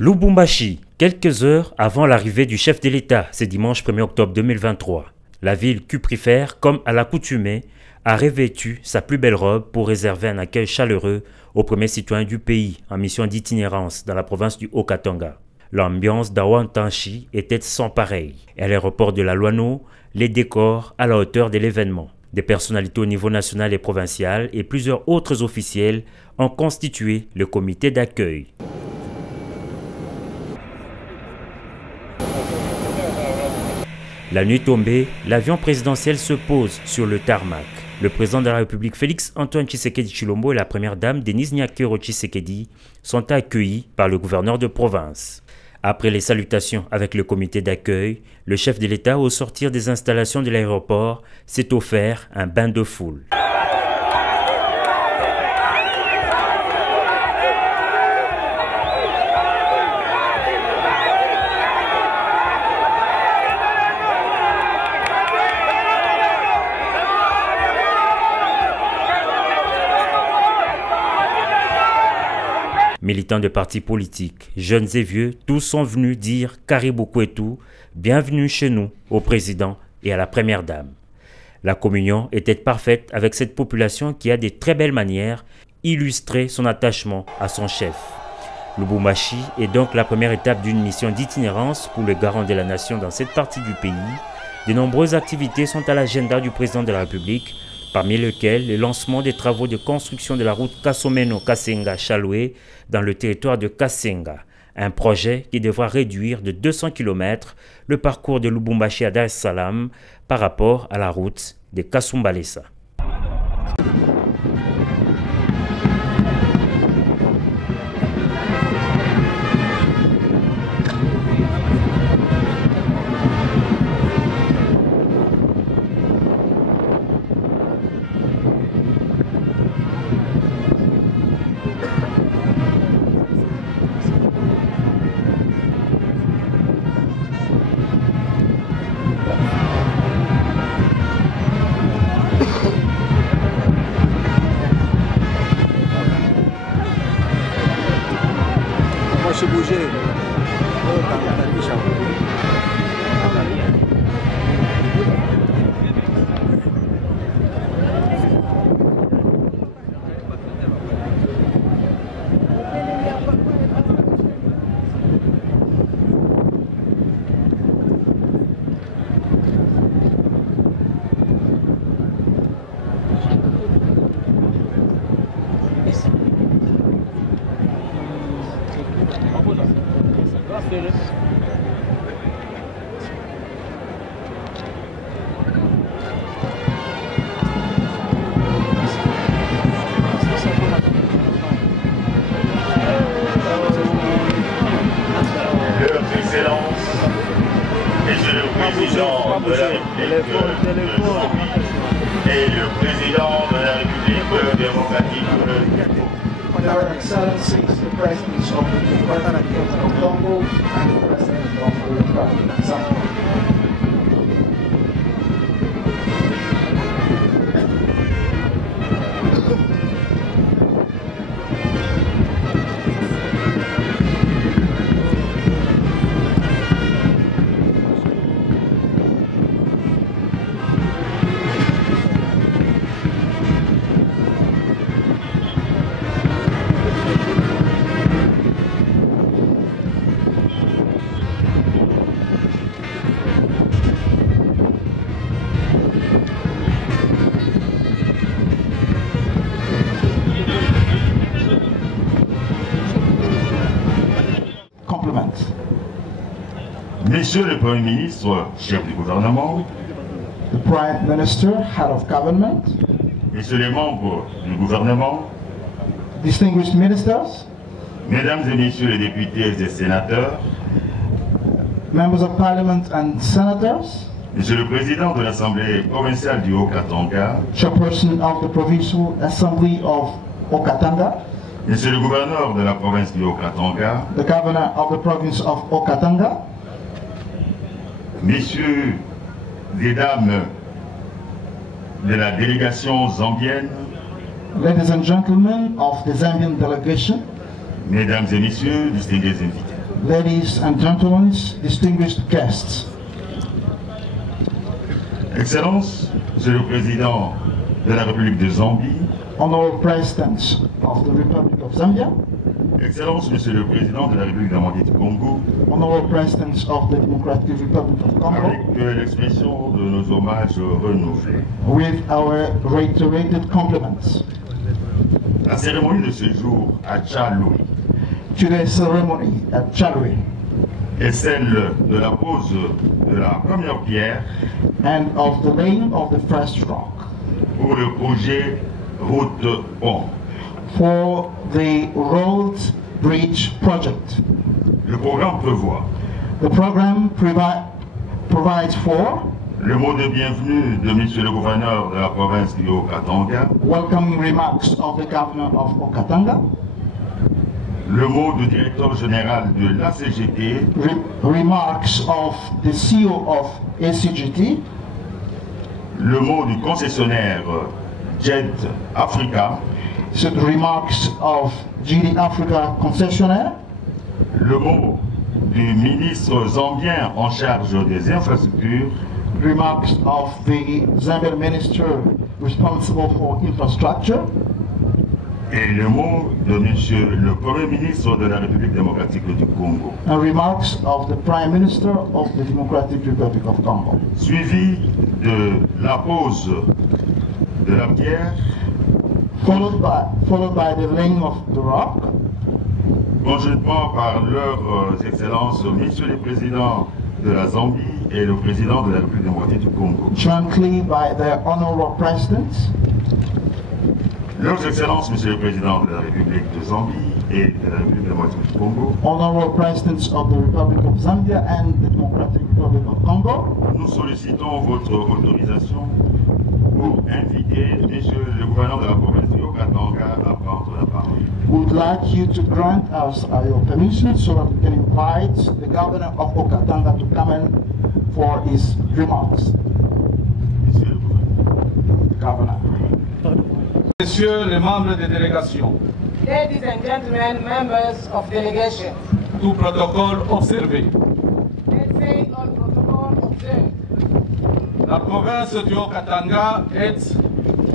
Lubumbashi, quelques heures avant l'arrivée du chef de l'État, c'est dimanche 1er octobre 2023. La ville cuprifère, comme à l'accoutumée, a revêtu sa plus belle robe pour réserver un accueil chaleureux aux premiers citoyens du pays en mission d'itinérance dans la province du Haut-Katanga. L'ambiance d'Awantanchi était sans pareil. Et à l'aéroport de la Luano, les décors à la hauteur de l'événement. Des personnalités au niveau national et provincial et plusieurs autres officiels ont constitué le comité d'accueil. La nuit tombée, l'avion présidentiel se pose sur le tarmac. Le président de la République Félix Antoine Tshisekedi Tshilombo et la première dame Denise Nyakero Tshisekedi sont accueillis par le gouverneur de province. Après les salutations avec le comité d'accueil, le chef de l'État, au sortir des installations de l'aéroport, s'est offert un bain de foule. Militants de partis politiques, jeunes et vieux, tous sont venus dire Karibu Kwetu, bienvenue chez nous, au président et à la première dame. La communion était parfaite avec cette population qui a de très belles manières illustré son attachement à son chef. Lubumbashi est donc la première étape d'une mission d'itinérance pour le garant de la nation dans cette partie du pays. De nombreuses activités sont à l'agenda du président de la République, parmi lesquels le lancement des travaux de construction de la route Kasomeno-Kasenga-Chaloué dans le territoire de Kasenga, un projet qui devra réduire de 200 km le parcours de Lubumbashi à Dar es Salaam par rapport à la route de Kasumbalesa. Se bouger. Monsieur le Président de la République et le Président de la République démocratique du Congo. Their Excellencies, the Presidents of the Republic of Congo and the President of the Republic of Zambia. Monsieur le Premier ministre, chef du gouvernement, the Prime Minister, Head of Government, messieurs les membres du gouvernement, distinguished ministers, mesdames et messieurs les députés et sénateurs, members of Parliament and senators, monsieur le président de l'Assemblée provinciale du Haut-Katanga, chairperson of the Provincial Assembly of Haut-Katanga, monsieur le gouverneur de la province du Haut-Katanga, the governor of the province of Haut-Katanga, messieurs et dames de la délégation zambienne, ladies and gentlemen of the Zambian delegation, mesdames et messieurs, distingués invités. ladies and gentlemen, distinguished guests. Excellences, Monsieur le Président de la République de Zambie, Honorable President of the Republic of Zambia, Excellences, Monsieur le Président de la République démocratique du Congo, Honorable President of the Democratic Republic of Congo, avec l'expression de nos hommages renouvelés. with our reiterated compliments. La cérémonie de ce jour à Tchalou Today's ceremony at Chalui est celle de la pose de la première pierre and of the laying of the first rock pour le projet Route Pont. for the Road Bridge project. Le programme prévoit The program provides for le mot de bienvenue de Monsieur le gouverneur de la province du Haut-Katanga, welcoming remarks of the governor of Okatanga, le mot du directeur général de l'ACGT, remarks of the CEO of ACGT, le mot du concessionnaire Jet Africa, remarks of GD Africa concessionaire, le mot du ministre zambien en charge des infrastructures, remarks of the Zambian minister responsible for infrastructure, et le mot de Monsieur le Premier ministre de la République démocratique du Congo, and remarks of the Prime Minister of the Democratic Republic of Congo, suivi de la pose de la pierre, followed by the laying of the rock, conjointement par leurs excellences, Monsieur le Président de la Zambie et le Président de la République démocratique du Congo. jointly by their honorable presidents, Leurs excellences, Monsieur le Président de la République de Zambie et de la République démocratique du Congo, honorable presidents of the Republic of Zambia and the Democratic Republic of Congo, nous sollicitons votre autorisation pour inviter Monsieur le gouverneur de la province du Haut-Katanga à prendre la parole. would like you to grant us your permission so that we can invite the governor of Okatanga to come in for his remarks. Monsieur le gouverneur. Governor. Messieurs les membres des délégations, Ladies and gentlemen, members of delegation, tout protocole observé. let's say on protocol observed. La province du Haut-Katanga est,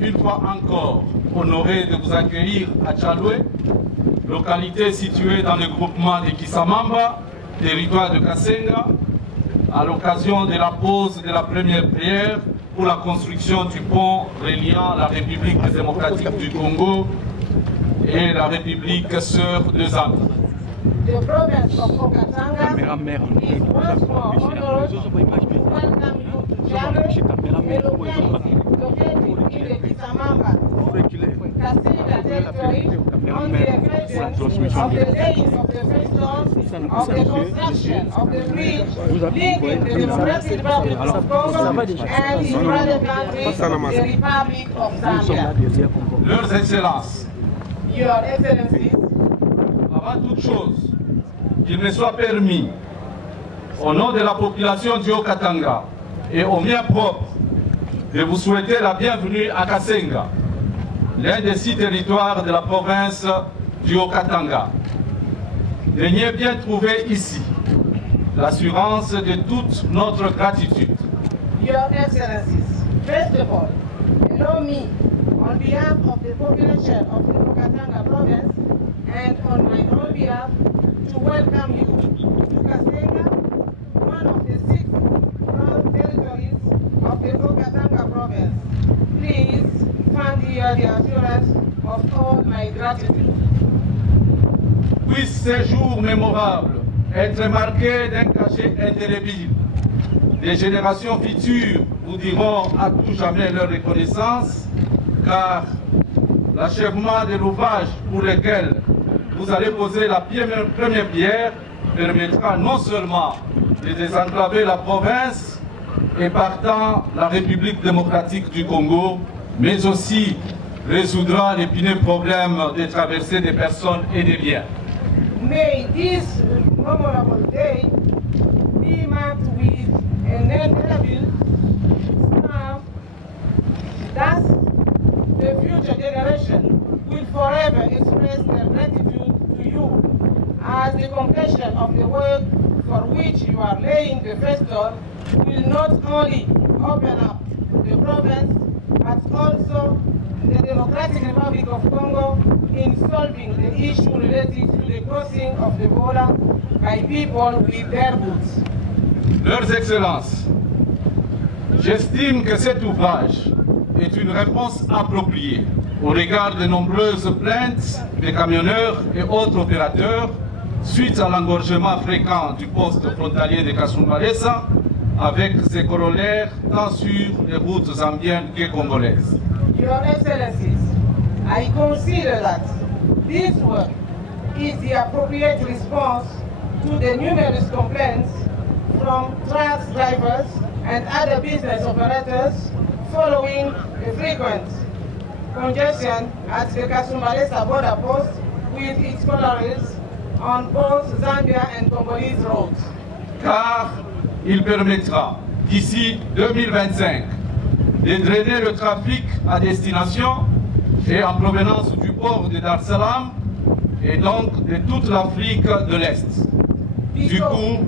une fois encore, honorée de vous accueillir à Tchaloué, localité située dans le groupement de Kisamamba, territoire de Kasenga, à l'occasion de la pose de la première pierre pour la construction du pont reliant la République démocratique du Congo et la République sœur de Zambie. The province of Okatanga is once more honored to welcome you to Jalo, a locality located in the Kisamamba, Kasenga territory, on the occasion of the laying of the first stone of the construction of the bridge linking the Democratic Republic of Congo and its brother country, the Republic of Zambia. Leurs Excellences, Your Excellencies, avant toute chose, qu'il me soit permis, au nom de la population du Haut-Katanga et au mien propre, de vous souhaiter la bienvenue à Kasenga, l'un des 6 territoires de la province du Haut-Katanga. Daignez bien trouver ici l'assurance de toute notre gratitude. Your Excellencies, first of all, allow me, on behalf of the population of the Okatanga province and on my own behalf, to welcome you to Kasenga, one of the 6 broad territories of the Okatanga province. Please find here the assurance of all my gratitude. Puisse ces jours mémorables être marqués d'un cachet indélébile. Les générations futures vous diront à tout jamais leur reconnaissance, car l'achèvement de l'ouvrage pour lequel vous allez poser la première pierre permettra non seulement de désenclaver la province et partant la République démocratique du Congo, mais aussi résoudra l'épineux problème de traversée des personnes et des biens. May this memorable day be marked with an indelible stamp that the future generation will forever express their gratitude to you as the completion of the work for which you are laying the first stone will not only open up the province, but also the Democratic Republic of Congo in solving the issue related to the crossing of the border by people with their goods. Leurs Excellences, j'estime que cet ouvrage est une réponse appropriée au regard des nombreuses plaintes des camionneurs et autres opérateurs suite à l'engorgement fréquent du poste frontalier de Kasumbalesa avec ses corollaires tant sur les routes zambiennes que congolaises. Your Excellencies, I consider that this work is the appropriate response to the numerous complaints from truck drivers and other business operators following the frequent congestion at the Kasumbalesa border post with its corollaries on both Zambia and Congolese roads. Car il permettra, d'ici 2025, de drainer le trafic à destination et en provenance du port de Dar es Salaam et donc de toute l'Afrique de l'Est. Du coup,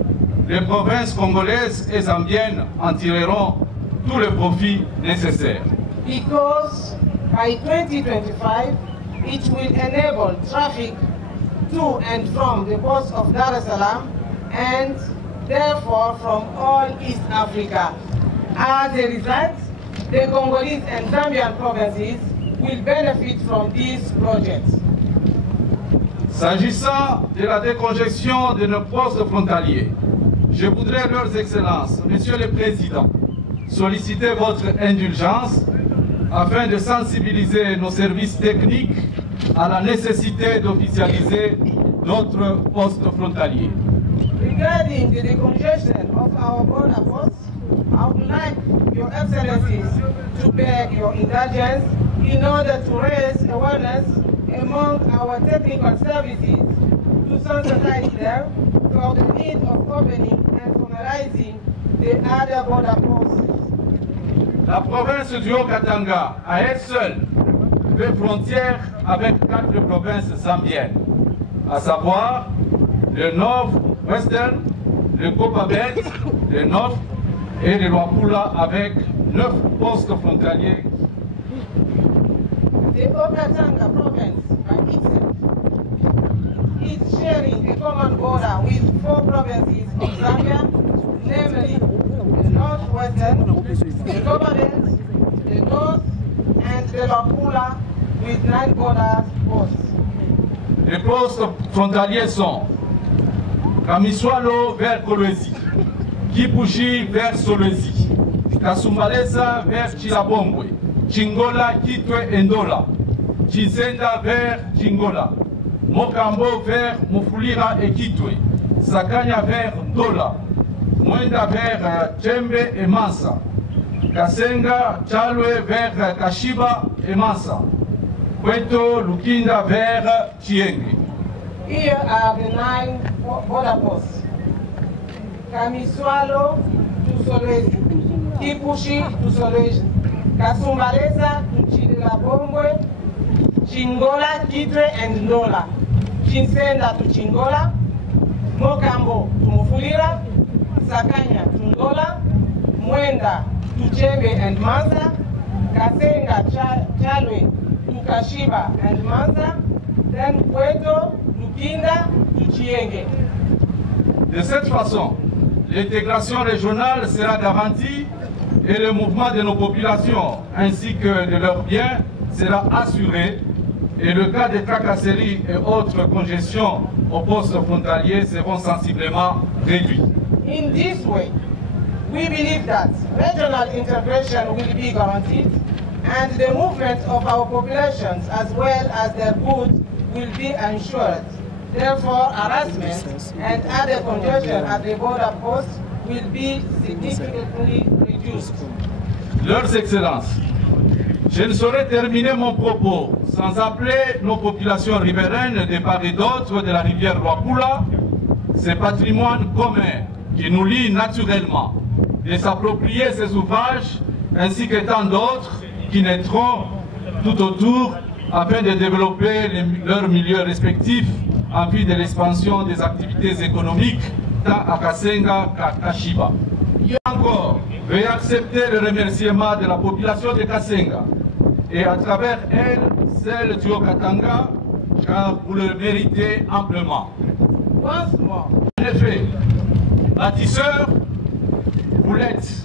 les provinces congolaises et zambiennes en tireront tous les profits nécessaires. Because by 2025, it will enable traffic to and from the ports of Dar es Salaam and therefore from all East Africa. As a result, the Congolese and Zambian provinces will benefit from these projects. S'agissant de la décongestion de nos postes frontaliers, je voudrais, Leurs Excellences, Monsieur le Président, solliciter votre indulgence afin de sensibiliser nos services techniques à la nécessité d'officialiser d'autres postes frontaliers. Regarding the decongestion of our border posts, I would like Your Excellencies to beg your indulgence in order to raise awareness among our technical services to sensitize them for the need of opening and formalizing the other border posts. La province du Haut-Katanga, à elle seule, fait frontière avec 4 provinces zambiennes, à savoir le Nord-Western, le Copperbelt, le Nord et le Luapula avec 9 postes frontaliers. The Haut-Katanga province by itself is sharing a common border with 4 provinces of Zambia, namely the North-Western, the Copperbelt, the North, and the Luapula with 9 border posts. Les postes frontaliers sont Kamiswalo vers Kolwezi, Kipushi vers Solwezi, Kasumbalesa vers Chilabongwe, Chingola, Kitwe et Ndola, Chisenda vers Chingola, Mokambo vers Mufulira et Kitwe, Sakanya vers Ndola, Mwenda vers Tchembe et Mansa, Kasenga, Chalwe vers Kashiba et Mansa, Kweto, Lukinda vers Chienge. Here are the 9 border posts. Kamiswalo to Solwezi, Kipushi to Solwezi, Kasumbalesa to Chilabongwe, Chingola, Kitwe and Ndola, Chinsenda to Chingola, Mokambo to Mufulira, Sakanya to Ndola, Mwenda to Chembe and Mansa, Kasenga, Chalwe to Kashiba and Mansa, then Kweto, Lukinda to Chienge. De cette façon, l'intégration régionale sera garantie et le mouvement de nos populations ainsi que de leurs biens sera assuré et le cas de tracasseries et autres congestions aux postes frontaliers seront sensiblement réduits. In this way, we believe that regional integration will be guaranteed and the movement of our populations as well as their goods will be ensured. Therefore, harassment and other congestion at the border posts will be significantly reduced. Leurs Excellences, je ne saurais terminer mon propos sans appeler nos populations riveraines de part et d'autre de la rivière Luapula, ce patrimoine commun qui nous lie naturellement, de s'approprier ces ouvrages ainsi que tant d'autres qui naîtront tout autour afin de développer leurs milieux respectifs en vue de l'expansion des activités économiques tant à Kasenga qu'à Kashiba. Encore, veuillez accepter le remerciement de la population de Kasenga et à travers elle, celle du Haut-Katanga, car vous le méritez amplement. En effet, bâtisseurs, vous l'êtes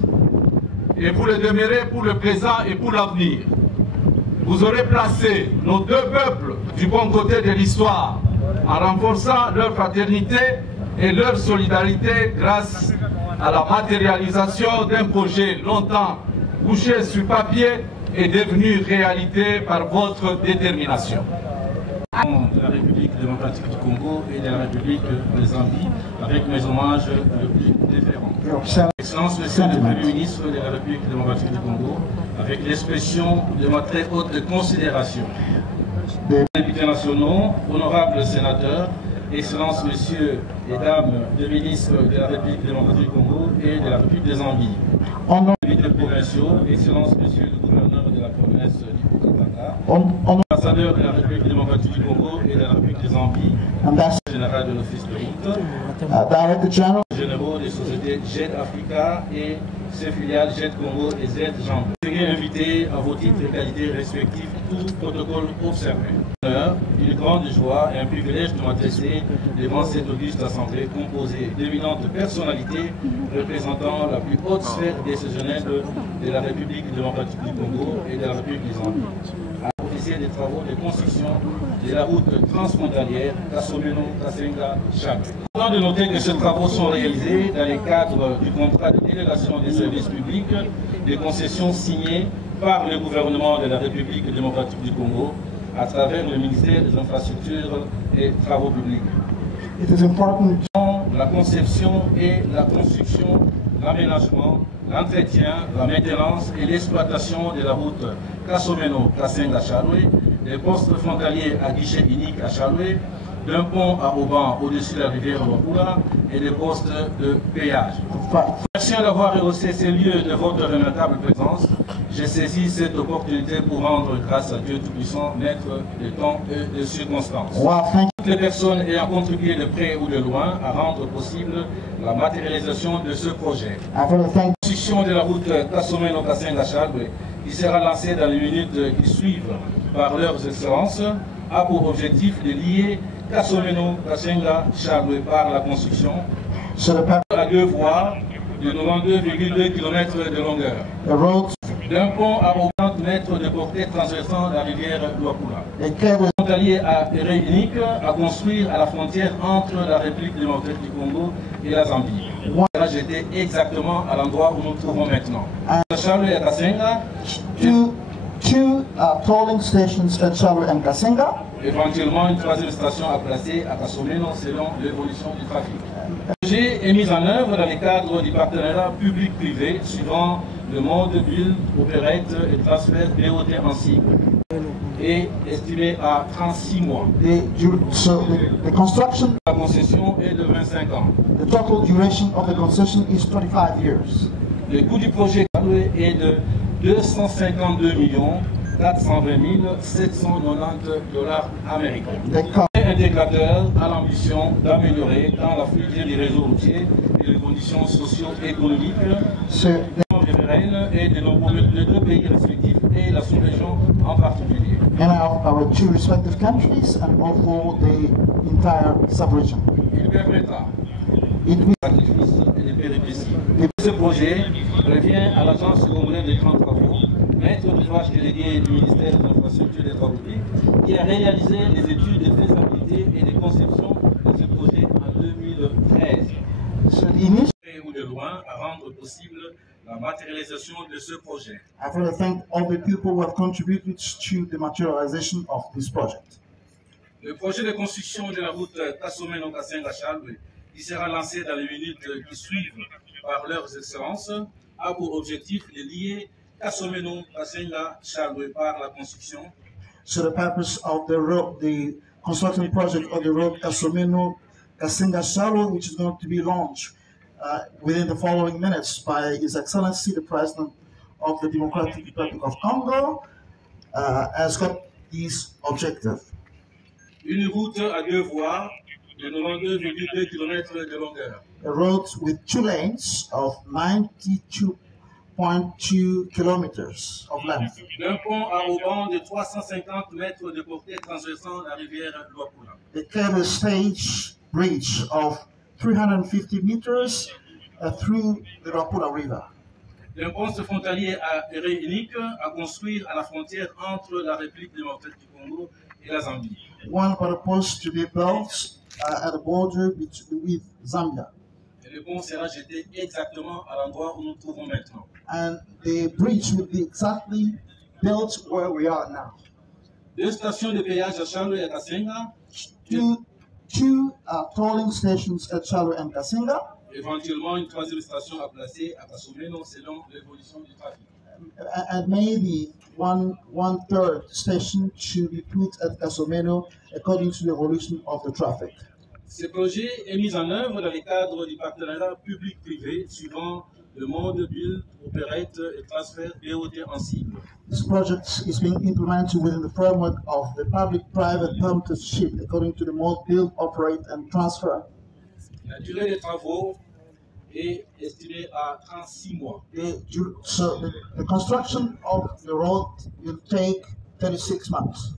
et vous le demeurez pour le présent et pour l'avenir. Vous aurez placé nos deux peuples du bon côté de l'histoire en renforçant leur fraternité et leur solidarité grâce à la matérialisation d'un projet longtemps couché sur papier et devenu réalité par votre détermination. De la République démocratique du Congo et de la République de Zambie, avec mes hommages le plus déférents. Excellence, Monsieur le Premier ministre de la République démocratique du Congo, avec l'expression de ma très haute considération. Députés nationaux, honorables sénateurs, Excellences, Messieurs et Dames les ministres de la République démocratique du Congo et de la République de Zambie. Députés provinciaux, Excellences, Messieurs le gouverneur de la province du Haut-Katanga, ambassadeur de la République démocratique du Congo et de la République de Zambie, général de l'Office de route, généraux des sociétés JED Africa et ses filiales JED Congo et ZED Jambes. Veuillez inviter à vos titres et qualités respectifs tout protocole observé. Une grande joie et un privilège de m'adresser devant cette auguste assemblée composée d'éminentes personnalités représentant la plus haute sphère décisionnelle de la République démocratique du Congo et de la République des Zambie, à officier des travaux de construction de la route transfrontalière Kasomeno-Kasenga-Chab. Avant de noter que ces travaux sont réalisés dans le cadre du contrat de délégation des services publics, des concessions signées par le gouvernement de la République démocratique du Congo à travers le ministère des Infrastructures et Travaux publics. La conception et la construction, l'aménagement, l'entretien, la maintenance et l'exploitation de la route Kasomeno-Kasenga-Chaloué, des postes frontaliers à guichet unique à Chaloué, d'un pont à Auban au-dessus de la rivière Wakula et des postes de péage. Merci d'avoir rehaussé ces lieux de votre remarquable présence. J'ai saisi cette opportunité pour rendre grâce à Dieu Tout-Puissant, maître des temps et des circonstances. Toutes les personnes ayant contribué de près ou de loin à rendre possible la matérialisation de ce projet. La construction de la route Kasomeno-Kasenga-Chaloué, qui sera lancée dans les minutes qui suivent par leurs excellences, a pour objectif de lier Kasomeno-Kasenga-Chaloué par la construction à deux voies de 92,2 km de longueur. D'un pont à 40 mètres de portée traversant la rivière Luapula. Frontalier à erreur unique à construire à la frontière entre la République démocratique du Congo et la Zambie. J'étais exactement à l'endroit où nous nous trouvons maintenant. Chaloué et Kasenga. Two tolling stations at Chaloué and Kasenga. Éventuellement une troisième station à placer à Kasomeno selon l'évolution du trafic. Le projet est mis en œuvre dans le cadre du partenariat public-privé suivant le mode build, opérette et transfert BOT en cycle et estimé à 36 mois. The construction, la concession est de 25 ans. The total duration of the concession is 25 years. Le coût du projet est de 252 420 790 $ américains. L'intégrateur a l'ambition d'améliorer tant la fluidité du réseau routier et les conditions socio-économiques et de les deux pays respectifs et la sous-région en particulier. And our two respective countries and also the entire sub-region. Il permettra des sacrifices et des péripéties. Ce projet revient à l'Agence congolaise des grands travaux, maître d'ouvrage délégué du ministère des Infrastructures et des Travaux publics, qui a réalisé les études de faisabilité et de conception de ce projet en 2013. Ou de loin à rendre possible la matérialisation de ce projet. I want to thank all the people who have contributed to the materialization of this project. Le projet de construction de la route Kasomeno-Kasenga-Chaloué, qui sera lancé dans les minutes qui suivent par leurs excellences, a pour objectif de lier Kasomeno-Kasenga-Chaloué par la construction. So the purpose of the construction project of the road Kasomeno-Kasenga-Chaloué, which is going to be launched within the following minutes by His Excellency the President of the Democratic Republic of Congo, has got these objectives. Une route à 2 voies de 92,2 km de longueur. A road with 2 lanes of 92.2 kilometers of length. Un pont à ruban de 350 mètres de portée traversant la rivière Luapula. A cable stage bridge of 350 meters through the Luapula River. Un poste frontalier unique à construire à la frontière entre la République démocratique du Congo et la Zambie. One post to be built at the border with Zambia. Et le pont sera jeté exactement à l'endroit où nous nous trouvons maintenant. And the bridge will be exactly built where we are now. 2 stations de péage à Chalo et à Kasenga. Two tolling stations at Chalo and Kasenga. Éventuellement une 3e station à placer à Kasumeno selon l'évolution du trafic. And maybe one third station to be put at Kasumeno according to the evolution of the traffic. Ce projet est mis en œuvre dans le cadre du partenariat public-privé suivant le mode build, operate et transfert BOT en cible. This project is being implemented within the framework of the public-private partnership according to the mode build, operate and transfer. La durée des travaux est estimée à 36 mois. So the construction of the road will take 36 months.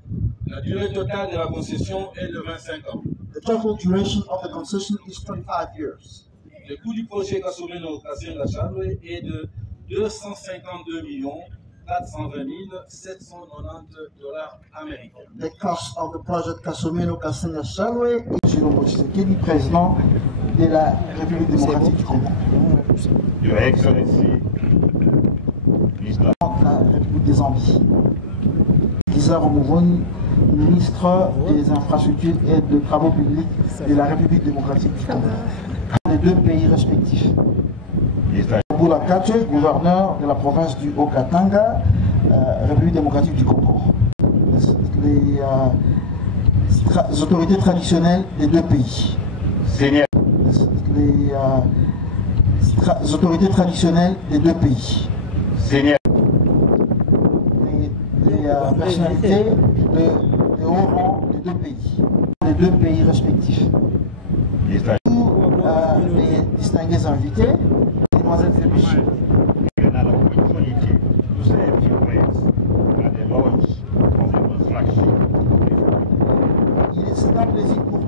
La durée totale de la concession est de 25 ans. The total duration of the concession is 25 years. Le coût du projet Kasumeno Kasenga Chalwe est de 252 420 790 dollars américains. The cost of the project Kasumeno Kasenga Chalwe est Chilombo Tshisekedi, président de la République démocratique du Congo. Your Excellency, La République des Zambies. Giza Romuvoni, ministre des Infrastructures et des Travaux publics de la République démocratique du Congo. Les 2 pays respectifs. Boula Kate, gouverneur de la province du Haut-Katanga, République démocratique du Congo. Les autorités traditionnelles des 2 pays. Seigneur. Les autorités traditionnelles des 2 pays. Seigneur. Les personnalités de haut rang des 2 pays. Les 2 pays respectifs. Les distingués invités, Mademoiselle Fébiche.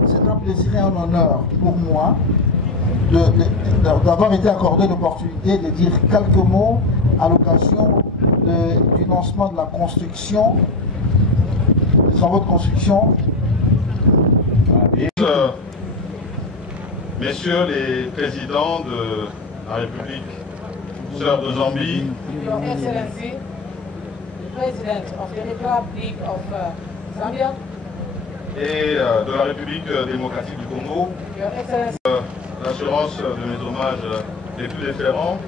C'est un plaisir et un honneur pour moi d'avoir été accordé l'opportunité de dire quelques mots à l'occasion du lancement de la construction, des travaux de construction. Messieurs les présidents de la République sœur de Zambie, Your Excellency, the President of the Republic of Zambia, et de la République démocratique du Congo, Your Excellency, l'assurance de mes hommages les plus déférents,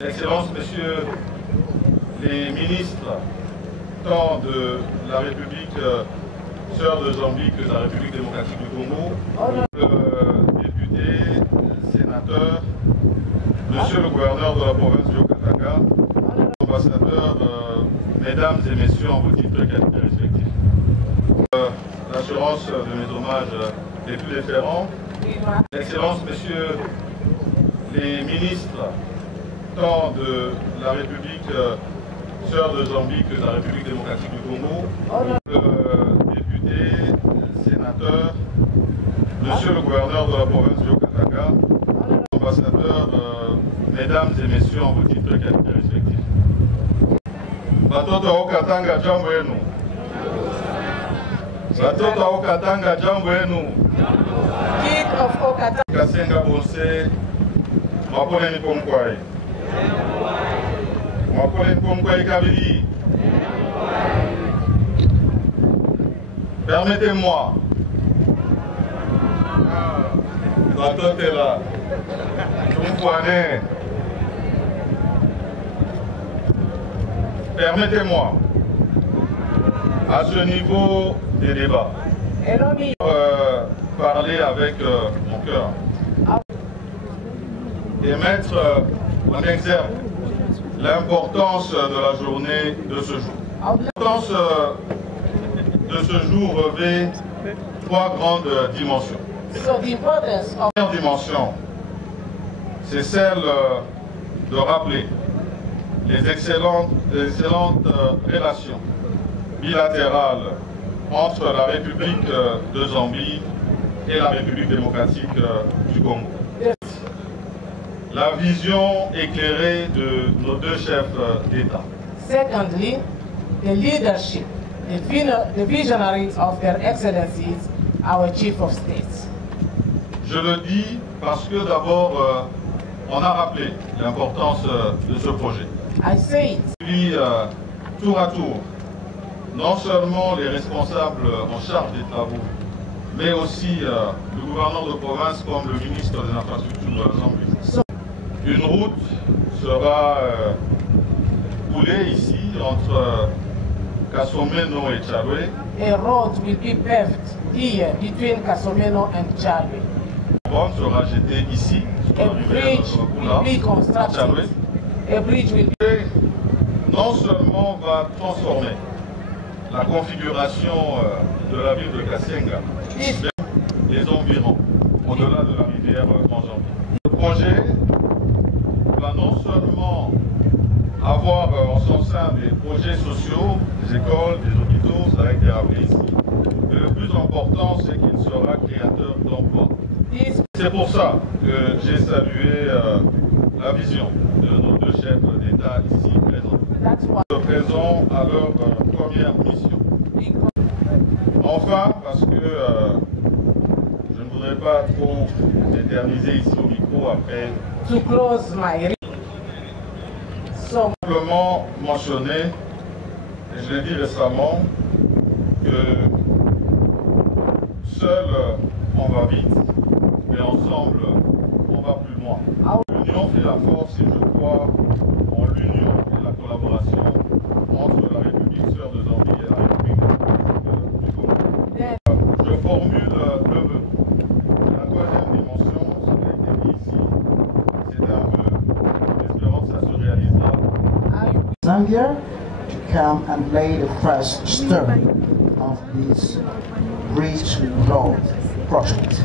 Excellences, Messieurs les ministres, tant de la République sœur de Zambie que de la République démocratique du Congo, députés, sénateurs, Monsieur le gouverneur de la province du Haut-Katanga, ambassadeurs, mesdames et messieurs en vos titres et qualités respectifs. L'assurance de mes hommages les plus déférents, Excellences, Messieurs les ministres, tant de la République sœur de Zambie que de la République démocratique du Congo, députés, sénateurs, Monsieur le gouverneur de la province du Haut-Katanga, ambassadeurs, mesdames et messieurs en vos titres et qualités respectifs. Batoto Haut-Katanga, jambo yenu. Batoto Haut-Katanga, jambo yenu. King of Haut-Katanga. Kasenga Bonse, mwapole nipo mkwai. Mwapole nipo mkwai kabili. Permettez-moi. Batoto est là. Permettez-moi, à ce niveau des débats, parler avec mon cœur et mettre en exergue l'importance de la journée de ce jour. L'importance de ce jour revêt trois grandes dimensions. So the importance of La première dimension, c'est celle de rappeler les excellentes relations bilatérales entre la République de Zambie et la République démocratique du Congo. La vision éclairée de nos deux chefs d'État. secondly, the leadership, the visionary of their excellencies, our chief of states. Je le dis parce que d'abord, on a rappelé l'importance de ce projet. I say it. Puis, tour à tour, non seulement les responsables en charge des travaux, mais aussi le gouverneur de province comme le ministre des Infrastructures de la Zambie. Une route sera coulée ici entre Kasomeno et Tchalwe. A road will be paved here between Kasomeno and Chalwe. La borne sera jetée ici, sur A la rivière bridge will Kula, be à constructed. Tchalwe. A bridge will be Et non seulement va transformer la configuration de la ville de Kassenga, les environs, au-delà de la rivière Zambie. Le projet va non seulement avoir en son sein des projets sociaux, des écoles, des hôpitaux, ça a été rappelé ici, mais le plus important, c'est qu'il sera créateur d'emplois. this. C'est pour ça que j'ai salué la vision de nos deux chefs d'État ici présents. That's why Présents à leur première mission. Enfin, parce que je ne voudrais pas trop m'éterniser ici au micro après. to close my so Simplement mentionner, et je l'ai dit récemment, que seul on va vite, mais ensemble on va plus loin. L'union fait la force et je crois en l'union et la collaboration entre la République sœur de Zambie et la République du Congo. then Je formule le vœu. La troisième dimension, ça a été dit ici, c'est un vœu. Espérons que ça se réalisera. I will Zambia to come and lay the first stone of this bridge road project.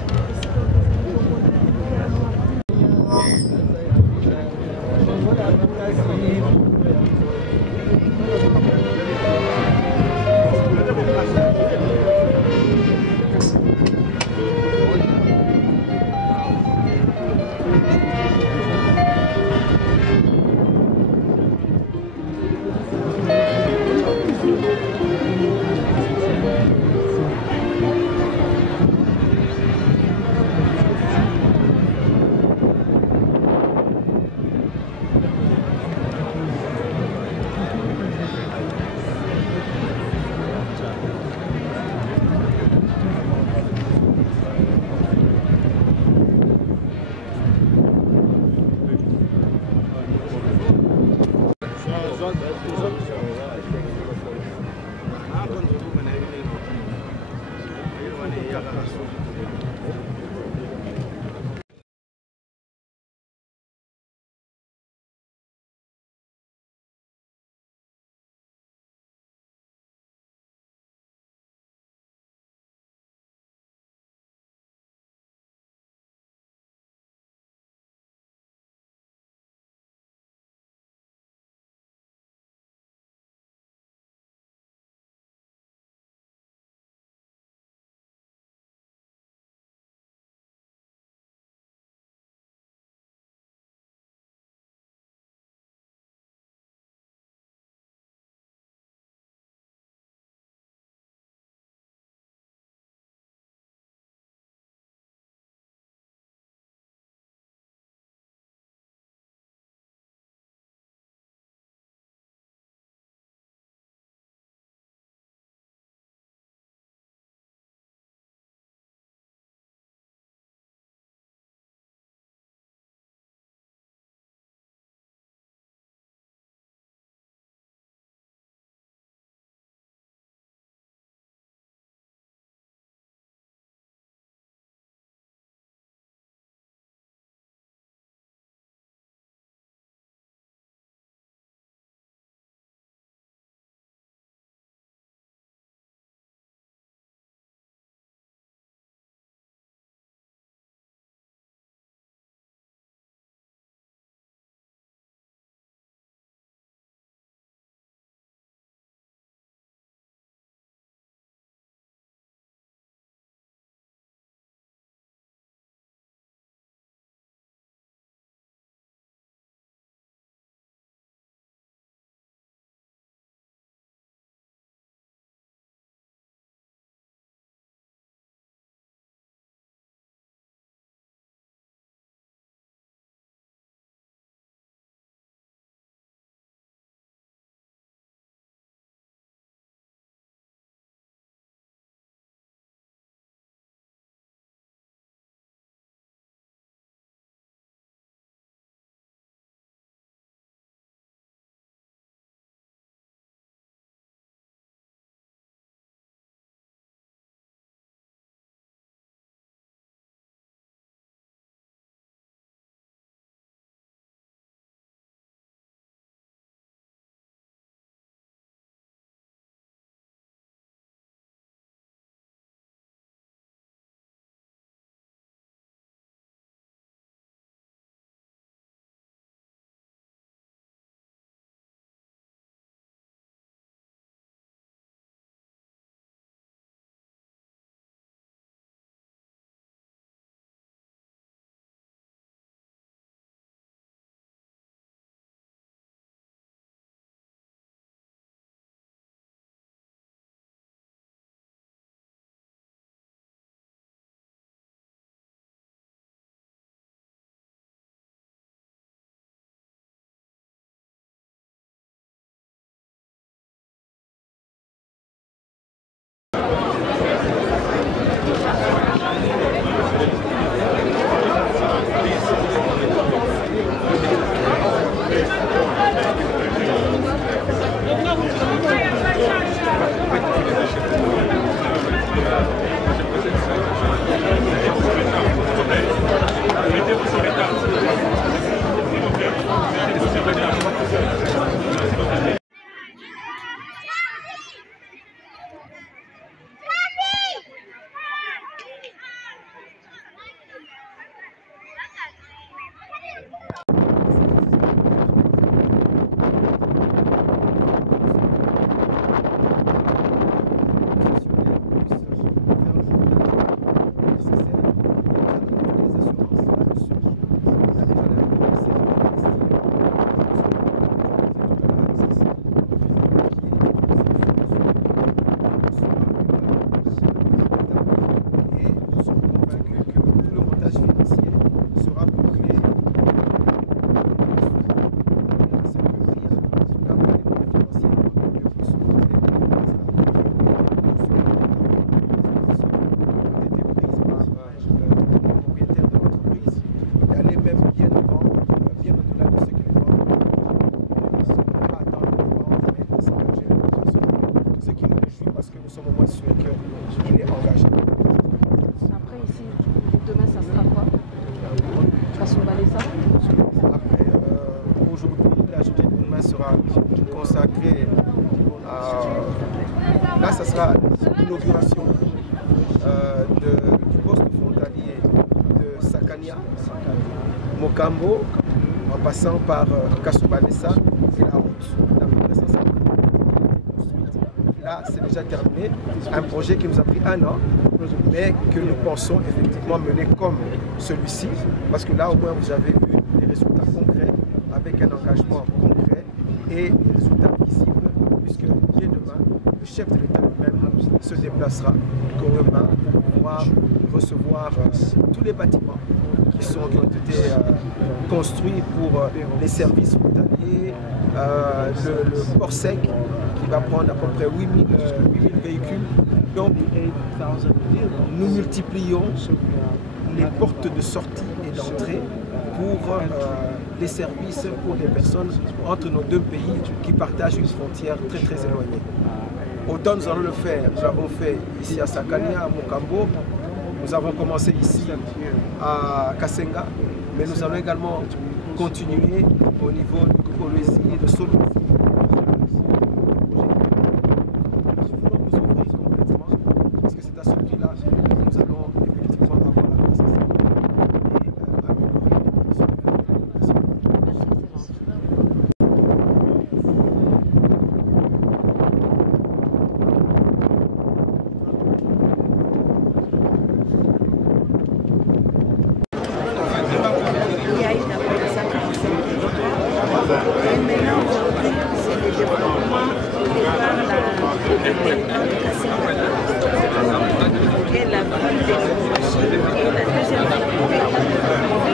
Aujourd'hui, la journée de demain sera consacrée à... Là, ça sera l'inauguration du poste frontalier de Sakania, Mokambo, en passant par Kassobalessa et la route. La reconnaissance a été construite. Là, c'est déjà terminé. Un projet qui nous a pris 1 an, mais que nous pensons effectivement mener comme celui-ci, parce que là, au moins, vous avez vu des résultats concrets, avec un engagement concret et des résultats visibles, puisque dès demain, le chef de l'État lui-même se déplacera demain pour pouvoir recevoir tous les bâtiments qui ont été construits pour les services frontaliers, le port sec qui va prendre à peu près 8000 véhicules. Donc nous multiplions les portes de sortie et d'entrée pour les services pour les personnes entre nos deux pays qui partagent une frontière très très éloignée. Autant nous allons le faire, nous l'avons fait ici à Sakania, à Mokambo, nous avons commencé ici à Kasenga, mais nous allons également continuer au niveau de Kolwezi et de Solo. Parce que c'est à ce prix-là que nous allons effectivement avoir la place et améliorer les conditions de la Il y a eu d'abord 145 et maintenant aujourd'hui c'est le développement et la ville de Lubumbashi et la deuxième ville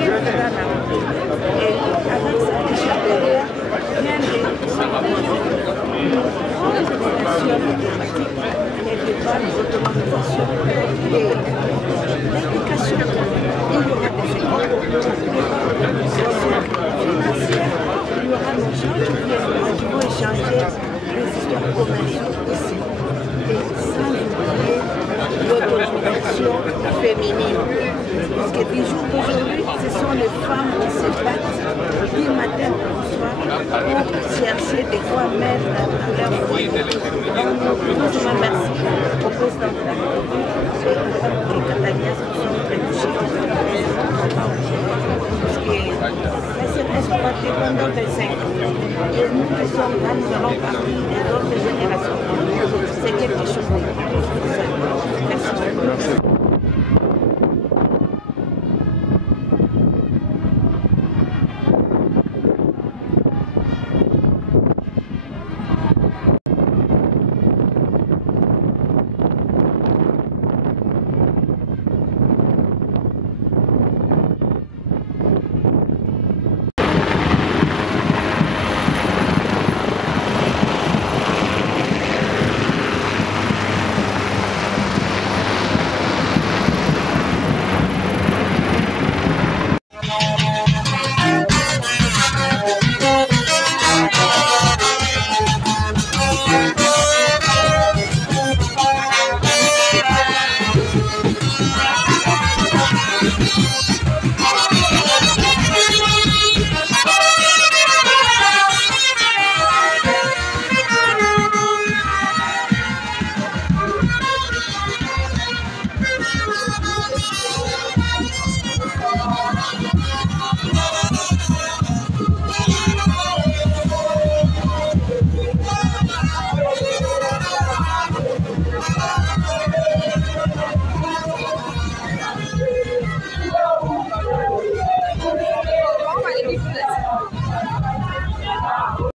de Ghana. Et avec ça, les chefs de l'État viennent de grandes opérations diplomatiques et de bonnes autonomisations et l'éducation. Il y aura des écoles, financières, il y aura nos gens qui vont échanger les histoires commerciales ici. Et sans oublier l'autonomisation féminine. Parce que du jour d'aujourd'hui, ce sont les femmes qui se battent du matin au soir pour chercher de quoi mettre leur foyer. Donc, nous merci au président de la République et Catania se sont très touchés. Parce que la CRS est partie pendant 25 ans. Et nous qui sommes là, nous allons partir